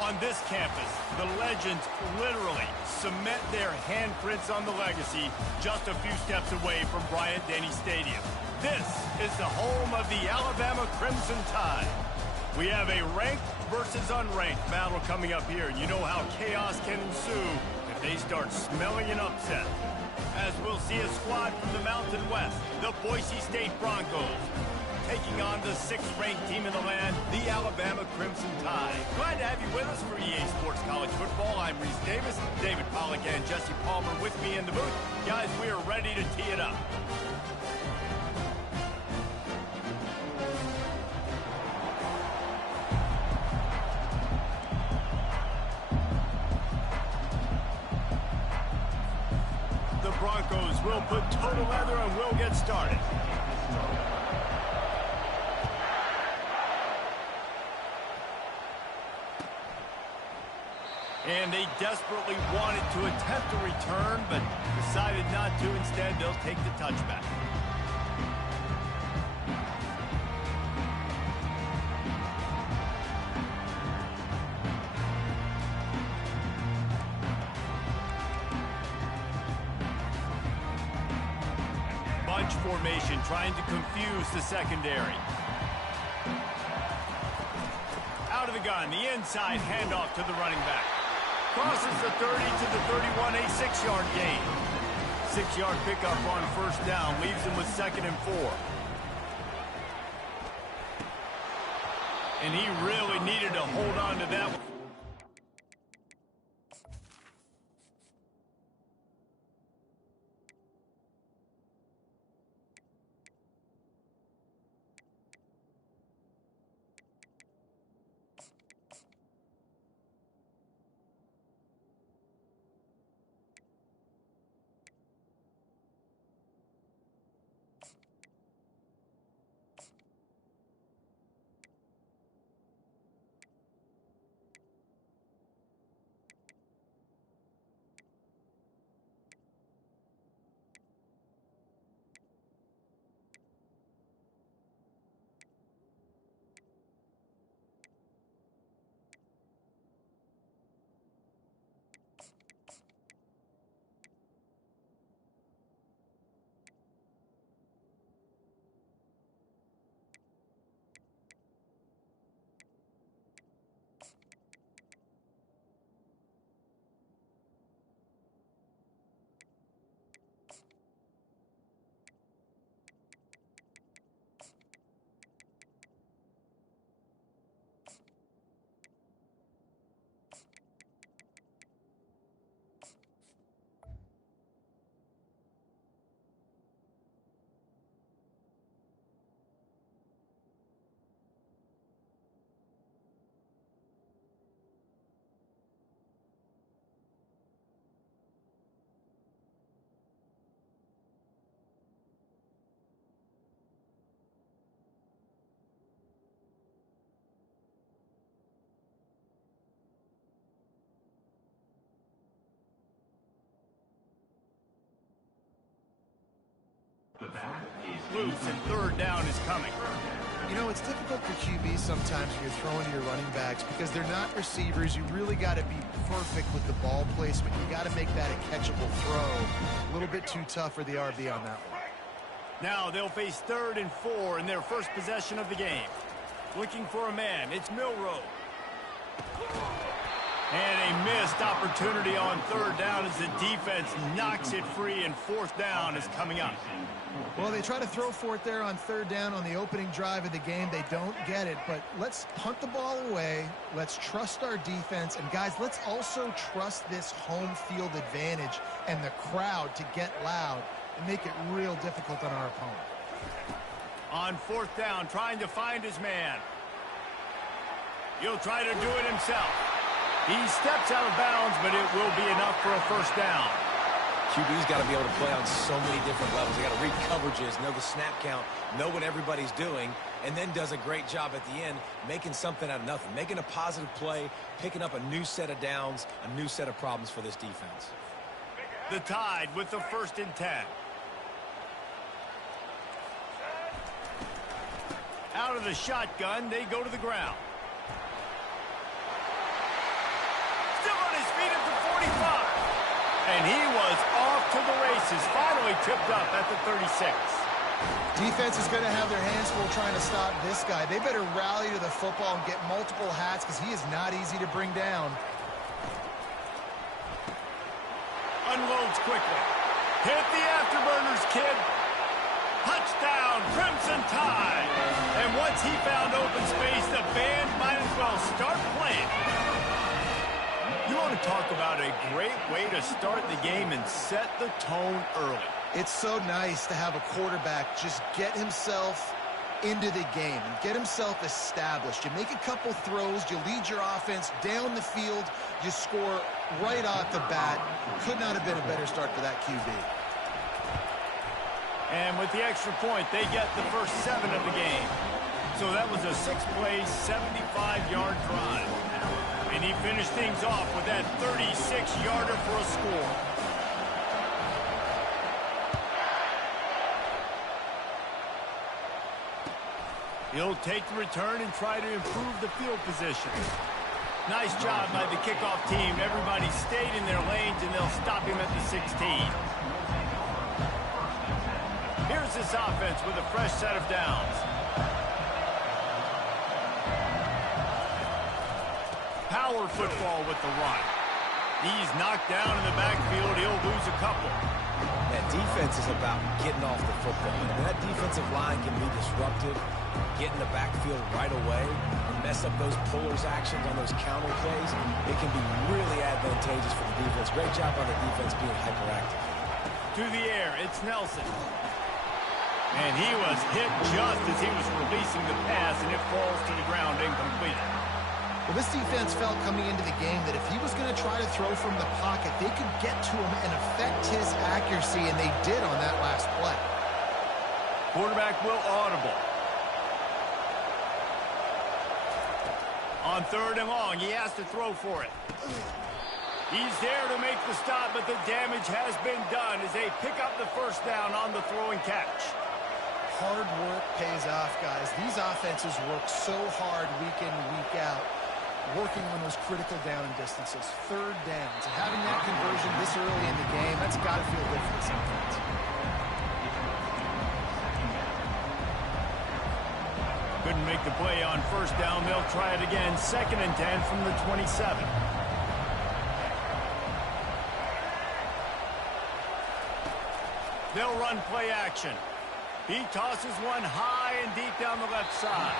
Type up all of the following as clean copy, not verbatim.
On this campus, the legends literally cement their handprints on the legacy just a few steps away from Bryant-Denny Stadium. This is the home of the Alabama Crimson Tide. We have a ranked versus unranked battle coming up here, and you know how chaos can ensue if they start smelling an upset. As we'll see a squad from the Mountain West, the Boise State Broncos, taking on the 6th-ranked team in the land, the Alabama Crimson Tide. Glad to have you with us for EA Sports College Football. I'm Reese Davis, David Pollack and Jesse Palmer with me in the booth. Guys, we are ready to tee it up. The Broncos will put total leather and we'll get started. And they desperately wanted to attempt a return, but decided not to. Instead, they'll take the touchback. Bunch formation, trying to confuse the secondary. Out of the gun, the inside handoff to the running back. Crosses the 30 to the 31, a 6-yard gain. 6-yard pickup on first down, leaves him with 2nd and 4. And he really needed to hold on to that one. Loose and 3rd down is coming. You know, it's difficult for QBs sometimes when you're throwing to your running backs because they're not receivers. You really got to be perfect with the ball placement. You got to make that a catchable throw. A little bit too tough for the RB on that one. Now they'll face 3rd and 4 in their first possession of the game. Looking for a man, it's Milroe. And a missed opportunity on 3rd down as the defense knocks it free, and 4th down is coming up. Well, they try to throw for it there on 3rd down on the opening drive of the game. They don't get it, but let's punt the ball away. Let's trust our defense. And, guys, let's also trust this home field advantage and the crowd to get loud and make it real difficult on our opponent. On 4th down, trying to find his man. He'll try to do it himself. He steps out of bounds, but it will be enough for a 1st down. QB's got to be able to play on so many different levels. They got to read coverages, know the snap count, know what everybody's doing, and then does a great job at the end making something out of nothing, making a positive play, picking up a new set of downs, a new set of problems for this defense. The Tide with the 1st and 10. Out of the shotgun, they go to the ground. And he was off to the races, finally tipped up at the 36. Defense is going to have their hands full trying to stop this guy. They better rally to the football and get multiple hats because he is not easy to bring down. Unloads quickly. Hit the afterburners, kid. Touchdown, Crimson Tide. And once he found open space, the band might as well start playing. You want to talk about a great way to start the game and set the tone early. It's so nice to have a quarterback just get himself into the game and get himself established. You make a couple throws, you lead your offense down the field, you score right off the bat. Could not have been a better start for that QB. And with the extra point, they get the first 7 of the game. So that was a 6-play, 75-yard drive. And he finished things off with that 36-yarder for a score. He'll take the return and try to improve the field position. Nice job by the kickoff team. Everybody stayed in their lanes, and they'll stop him at the 16. Here's this offense with a fresh set of downs. Power football with the run. He's knocked down in the backfield. He'll lose a couple. That defense is about getting off the football. And that defensive line can be disruptive, get in the backfield right away, and mess up those pullers actions on those counter plays. It can be really advantageous for the defense. Great job on the defense being hyperactive. To the air, it's Nelson. And he was hit just as he was releasing the pass, and it falls to the ground incomplete. Well, this defense felt coming into the game that if he was going to try to throw from the pocket, they could get to him and affect his accuracy, and they did on that last play. Quarterback will audible. On 3rd and long, he has to throw for it. He's there to make the stop, but the damage has been done as they pick up the first down on the throw and catch. Hard work pays off, guys. These offenses work so hard week in, week out, working on those critical down and distances, 3rd downs. And having that conversion this early in the game, that's got to feel good for this offense. Couldn't make the play on 1st down. They'll try it again. 2nd and 10 from the 27. They'll run play action. He tosses one high and deep down the left side.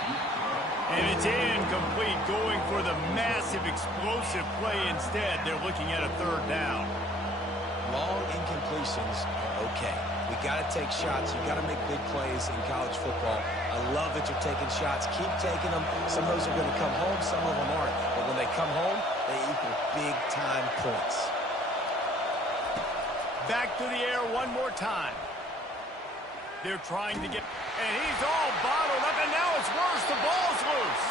And it's incomplete, going for the massive explosive play instead. They're looking at a 3rd down. Long incompletions are okay. We got to take shots. You got to make big plays in college football. I love that you're taking shots. Keep taking them. Some of those are going to come home. Some of them aren't. But when they come home, they equal big-time points. Back to the air one more time. They're trying to get... And he's all bottled up, and now it's worse. The ball's loose.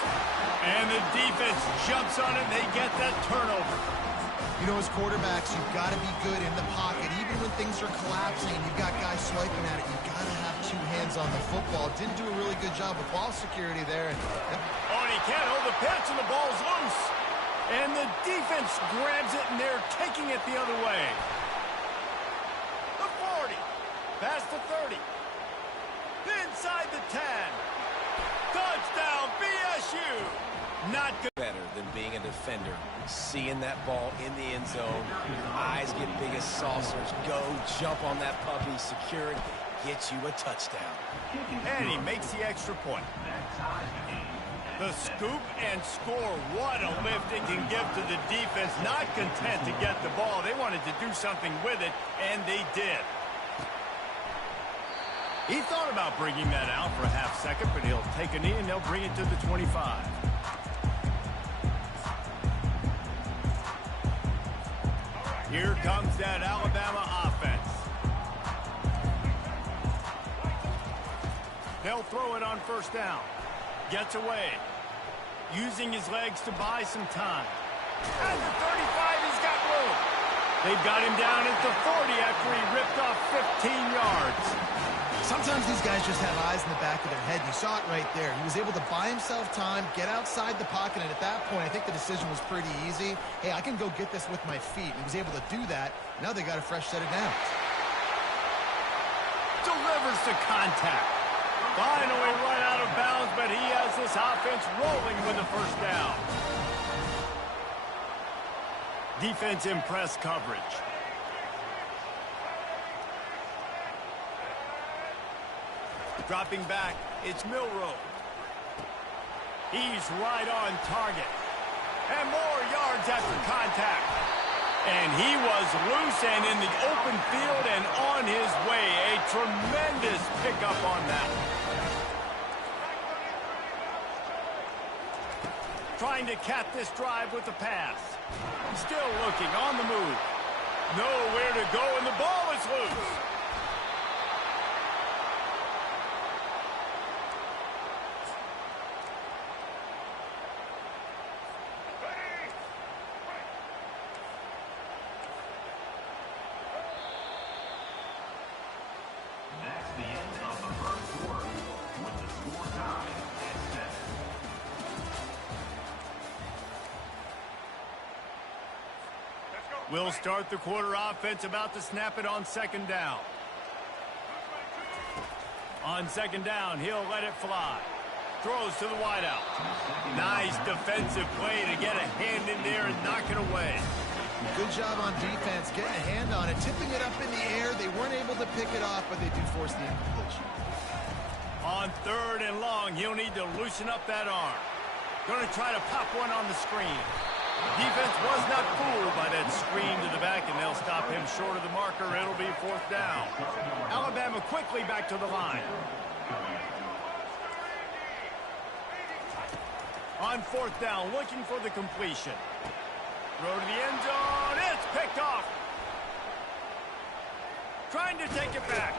And the defense jumps on it, and they get that turnover. You know, as quarterbacks, you've got to be good in the pocket. Even when things are collapsing, you've got guys swiping at it. You've got to have 2 hands on the football. Didn't do a really good job with ball security there. Yep. Oh, and he can't hold the pitch, and the ball's loose. And the defense grabs it, and they're taking it the other way. The 40. Past the 30. Inside the 10. Touchdown, BSU. Not good. Better than being a defender. Seeing that ball in the end zone. Eyes get big as saucers. Go, jump on that puppy, secure it, get you a touchdown. And he makes the extra point. The scoop and score. What a lift it can give to the defense. Not content to get the ball. They wanted to do something with it, and they did. He thought about bringing that out for a half second, but he'll take a knee and they'll bring it to the 25. Here comes that Alabama offense. They'll throw it on 1st down. Gets away. Using his legs to buy some time. At the 35, he's got room. They've got him down at the 40 after he ripped off 15 yards. Sometimes these guys just have eyes in the back of their head. You saw it right there. He was able to buy himself time, get outside the pocket, and at that point, I think the decision was pretty easy. Hey, I can go get this with my feet. He was able to do that. Now they got a fresh set of downs. Delivers to contact. Finally run out of bounds, but he has this offense rolling with the first down. Defense in press coverage. Dropping back, it's Milroe. He's right on target. And more yards after contact. And he was loose and in the open field and on his way. A tremendous pickup on that. Trying to cap this drive with the pass. Still looking on the move. Nowhere to go, and the ball is loose. We'll start the quarter offense, about to snap it on second down. On second down, he'll let it fly. Throws to the wideout. Nice defensive play to get a hand in there and knock it away. Good job on defense, getting a hand on it, tipping it up in the air. They weren't able to pick it off, but they do force the incompletion. On third and long, he'll need to loosen up that arm. Going to try to pop one on the screen. Defense was not fooled by that screen to the back, and they'll stop him short of the marker. It'll be fourth down. Alabama quickly back to the line. On fourth down, looking for the completion. Throw to the end zone. It's picked off. Trying to take it back.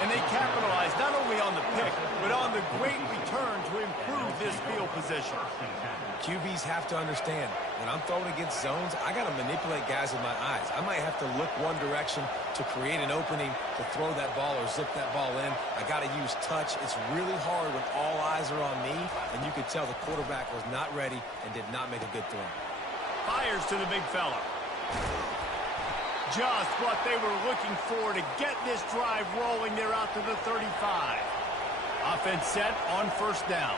And they capitalize not only on the pick, but on the great return to improve this field position. QBs have to understand, when I'm throwing against zones, I got to manipulate guys with my eyes. I might have to look one direction to create an opening to throw that ball or zip that ball in. I got to use touch. It's really hard when all eyes are on me, and you could tell the quarterback was not ready and did not make a good throw. Fires to the big fella. Just what they were looking for to get this drive rolling. They're out to the 35. Offense set on first down.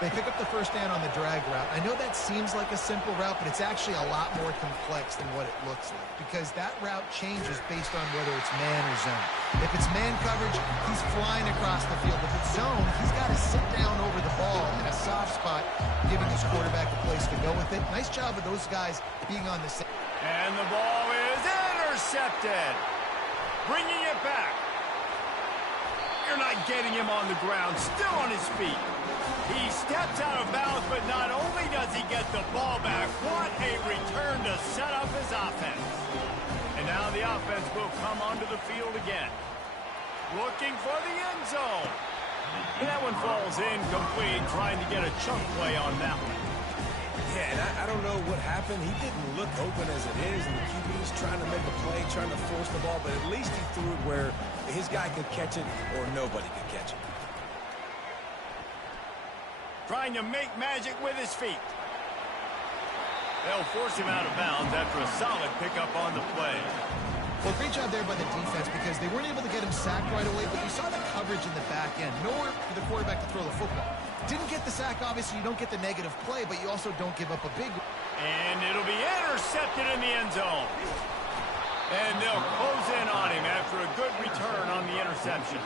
They pick up the first down on the drag route. I know that seems like a simple route, but it's actually a lot more complex than what it looks like, because that route changes based on whether it's man or zone. If it's man coverage, he's flying across the field. If it's zone, he's got to sit down over the ball in a soft spot, giving his quarterback a place to go with it. Nice job of those guys being on the same. And the ball is intercepted. Bringing it back. You're not getting him on the ground. Still on his feet. He steps out of bounds, but not only does he get the ball back, what a return to set up his offense. And now the offense will come onto the field again. Looking for the end zone. And that one falls incomplete, trying to get a chunk play on that one. Yeah, and I don't know what happened. He didn't look open as it is, and the QB's trying to make a play, trying to force the ball, but at least he threw it where his guy could catch it or nobody could catch it. Trying to make magic with his feet. They'll force him out of bounds after a solid pickup on the play. Well, great job there by the defense, because they weren't able to get him sacked right away, but you saw the coverage in the back end. Nowhere for the quarterback to throw the football. Didn't get the sack, obviously. You don't get the negative play, but you also don't give up a big one. And it'll be intercepted in the end zone. And they'll close in on him after a good return on the interception.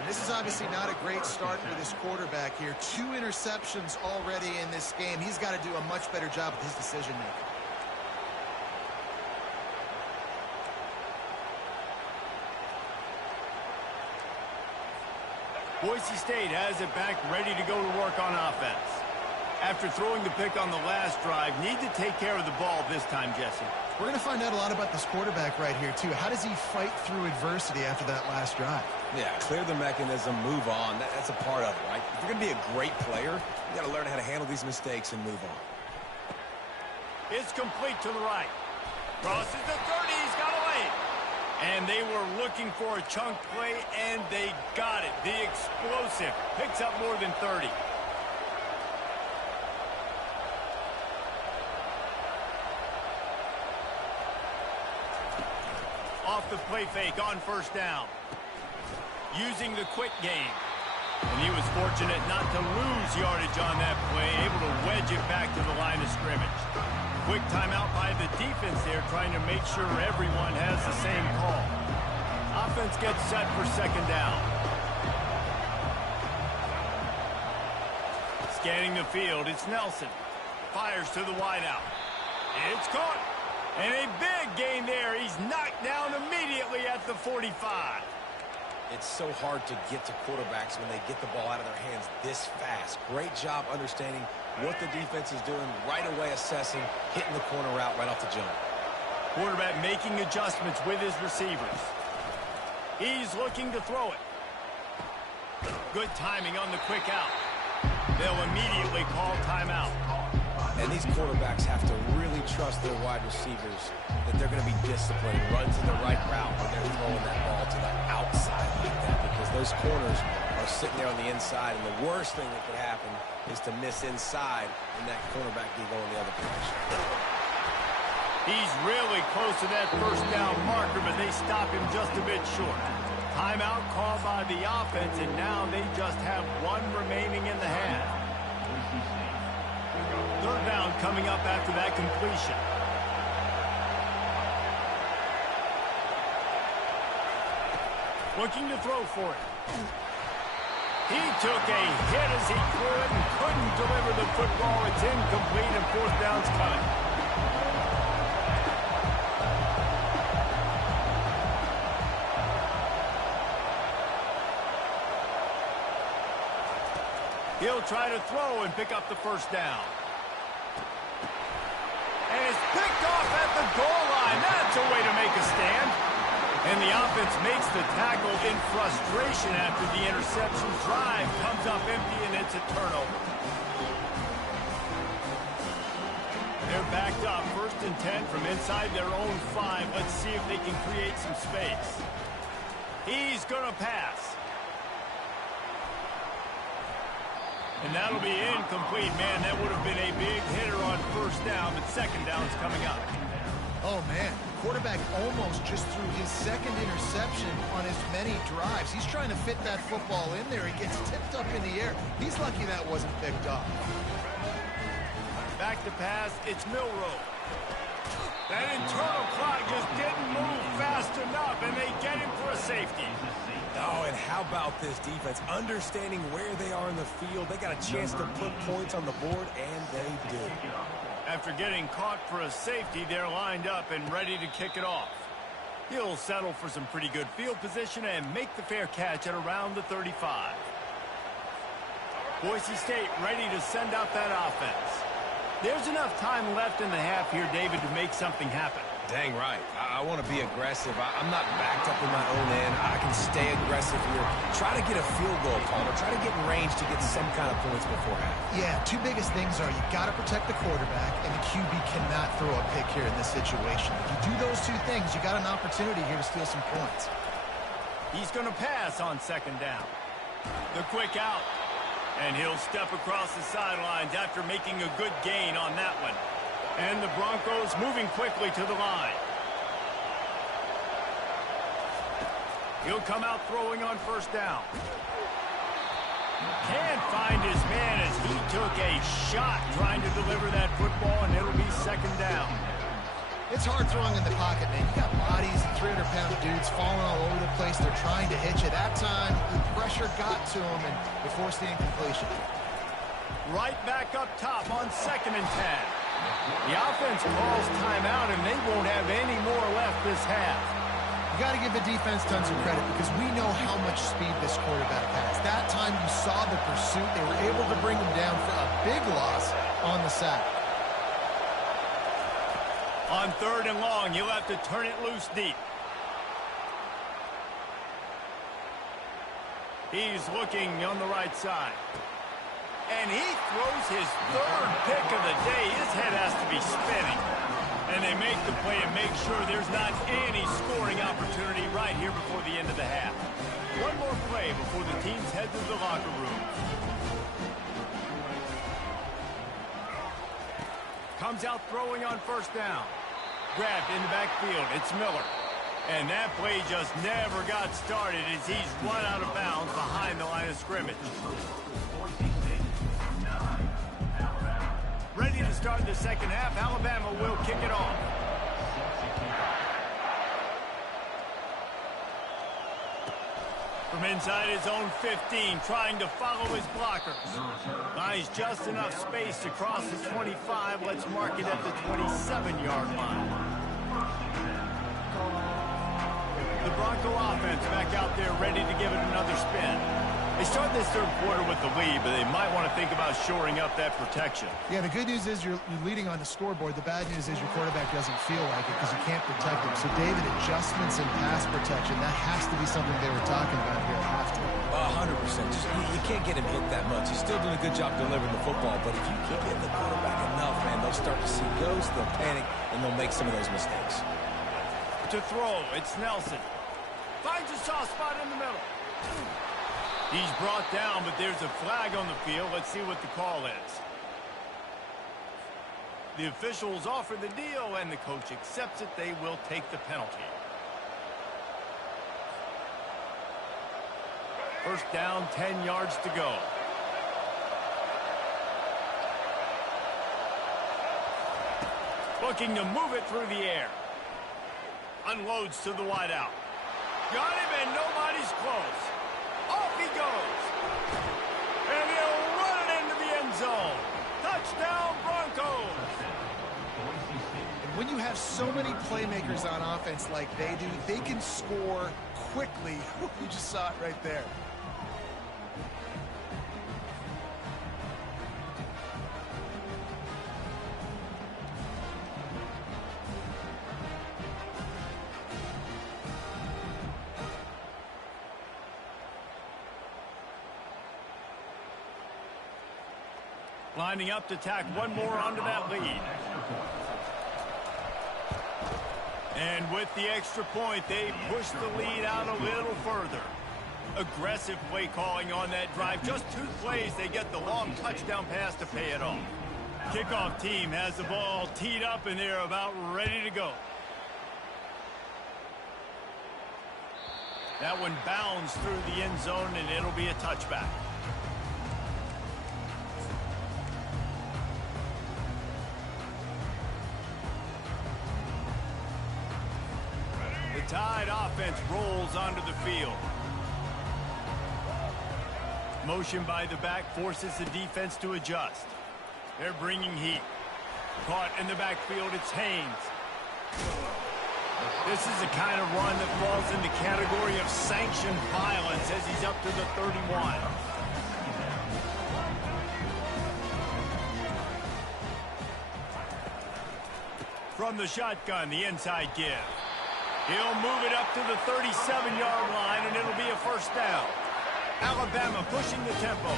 And this is obviously not a great start for this quarterback here. 2 interceptions already in this game. He's got to do a much better job with his decision-making. Boise State has it back, ready to go to work on offense. After throwing the pick on the last drive, need to take care of the ball this time, Jesse. We're going to find out a lot about this quarterback right here, too. How does he fight through adversity after that last drive? Yeah, clear the mechanism, move on. That's a part of it, right? If you're going to be a great player, you got to learn how to handle these mistakes and move on. It's complete to the right. Crosses the 30, he's got a lane. And they were looking for a chunk play, and they got it. The explosive picks up more than 30. Off the play fake on first down. Using the quick game. And he was fortunate not to lose yardage on that play, able to wedge it back to the line of scrimmage. Quick timeout by the defense there, trying to make sure everyone has the same call. Offense gets set for second down. Scanning the field, it's Nelson. Fires to the wideout. It's caught. And a big gain there. He's knocked down immediately at the 45. It's so hard to get to quarterbacks when they get the ball out of their hands this fast. Great job understanding what the defense is doing, right away assessing, hitting the corner route right off the jump. Quarterback making adjustments with his receivers. He's looking to throw it. Good timing on the quick out. They'll immediately call timeout. And these quarterbacks have to really trust their wide receivers that they're going to be disciplined, run to the right route when they're throwing that ball to the outside like that, because those corners are sitting there on the inside, and the worst thing that could happen is to miss inside and that cornerback be going the other direction. He's really close to that first down marker, but they stop him just a bit short. Timeout called by the offense, and now they just have one remaining in the half. Third down coming up after that completion. Looking to throw for it. He took a hit as he threw it and couldn't deliver the football. It's incomplete, and fourth down's coming. He'll try to throw and pick up the first down. And it's picked off at the goal line. That's a way to make a stand. And the offense makes the tackle in frustration after the interception. Drive comes up empty, and it's a turnover. They're backed up, 1st and 10 from inside their own 5. Let's see if they can create some space. He's going to pass. And that'll be incomplete. Man, that would have been a big hitter on first down, but second down's coming up. Oh, man. Quarterback almost just threw his second interception on as many drives. He's trying to fit that football in there. It gets tipped up in the air. He's lucky that wasn't picked up. Back to pass. It's Milroe. That internal clock just didn't move fast enough, and they get him for a safety. Oh, and how about this defense? Understanding where they are in the field. They got a chance to put points on the board, and they did. After getting caught for a safety, they're lined up and ready to kick it off. He'll settle for some pretty good field position and make the fair catch at around the 35. Boise State ready to send out that offense. There's enough time left in the half here, David, to make something happen. Dang right. I want to be aggressive. I'm not backed up in my own end. I can stay aggressive here. Try to get a field goal, Palmer. Try to get in range to get some kind of points before half. Yeah, two biggest things are you got to protect the quarterback, and the QB cannot throw a pick here in this situation. If you do those two things, you got an opportunity here to steal some points. He's going to pass on second down. The quick out. And he'll step across the sidelines after making a good gain on that one. And the Broncos moving quickly to the line. He'll come out throwing on first down. Can't find his man as he took a shot trying to deliver that football, and it'll be second down. It's hard throwing in the pocket, man. You got bodies and 300-pound dudes falling all over the place. They're trying to hit you. That time, the pressure got to him, and they forced the incompletion. Right back up top on 2nd and 10. The offense calls timeout, and they won't have any more left this half. You got to give the defense tons of credit because we know how much speed this quarterback has. That time you saw the pursuit. They were able to bring him down for a big loss on the sack. On 3rd and long, you'll have to turn it loose deep. He's looking on the right side. And he throws his 3rd pick of the day. His head has to be spinning. And they make the play and make sure there's not any scoring opportunity right here before the end of the half. One more play before the teams head to the locker room. Comes out throwing on first down. Grabbed in the backfield. It's Miller. And that play just never got started as he's run out of bounds behind the line of scrimmage. Ready to start the second half. Alabama will kick it off. From inside his own 15, trying to follow his blockers. Buys just enough space to cross his 25. Let's mark it at the 27-yard line. The Bronco offense back out there ready to give it another spin. They start this third quarter with the lead, but they might want to think about shoring up that protection. Yeah, the good news is you're leading on the scoreboard. The bad news is your quarterback doesn't feel like it because you can't protect him. So, David, adjustments in pass protection, that has to be something they were talking about here at halftime. 100%. You can't get him hit that much. He's still doing a good job delivering the football, but if you keep hitting the quarterback enough, man, they'll start to see ghosts, they'll panic, and they'll make some of those mistakes. To throw, it's Nelson. Finds a soft spot in the middle. He's brought down, but there's a flag on the field. Let's see what the call is. The officials offer the deal, and the coach accepts it. They will take the penalty. First down, 10 yards to go. Looking to move it through the air. Unloads to the wideout. Got him, and nobody's close. Off he goes. And he'll run it into the end zone. Touchdown, Broncos. And when you have so many playmakers on offense like they do, they can score quickly. You just saw it right there. Lining up to tack one more onto that lead. And with the extra point, they push the lead out a little further. Aggressive play calling on that drive. Just 2 plays, they get the long touchdown pass to pay it off. Kickoff team has the ball teed up, and they're about ready to go. That one bounds through the end zone, and it'll be a touchback. The Tide offense rolls onto the field. Motion by the back forces the defense to adjust. They're bringing heat. Caught in the backfield, it's Haynes. This is the kind of run that falls in the category of sanctioned violence as he's up to the 31. From the shotgun, the inside give. He'll move it up to the 37-yard line, and it'll be a first down. Alabama pushing the tempo.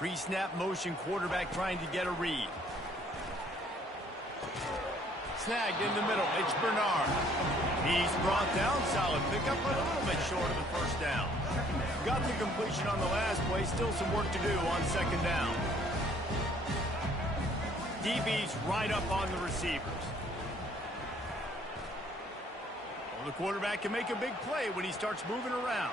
Pre-snap motion, quarterback trying to get a read. Snagged in the middle, it's Bernard. He's brought down, solid pickup, but a little bit short of the first down. Got the completion on the last play, still some work to do on second down. DB's right up on the receivers. Well, the quarterback can make a big play when he starts moving around.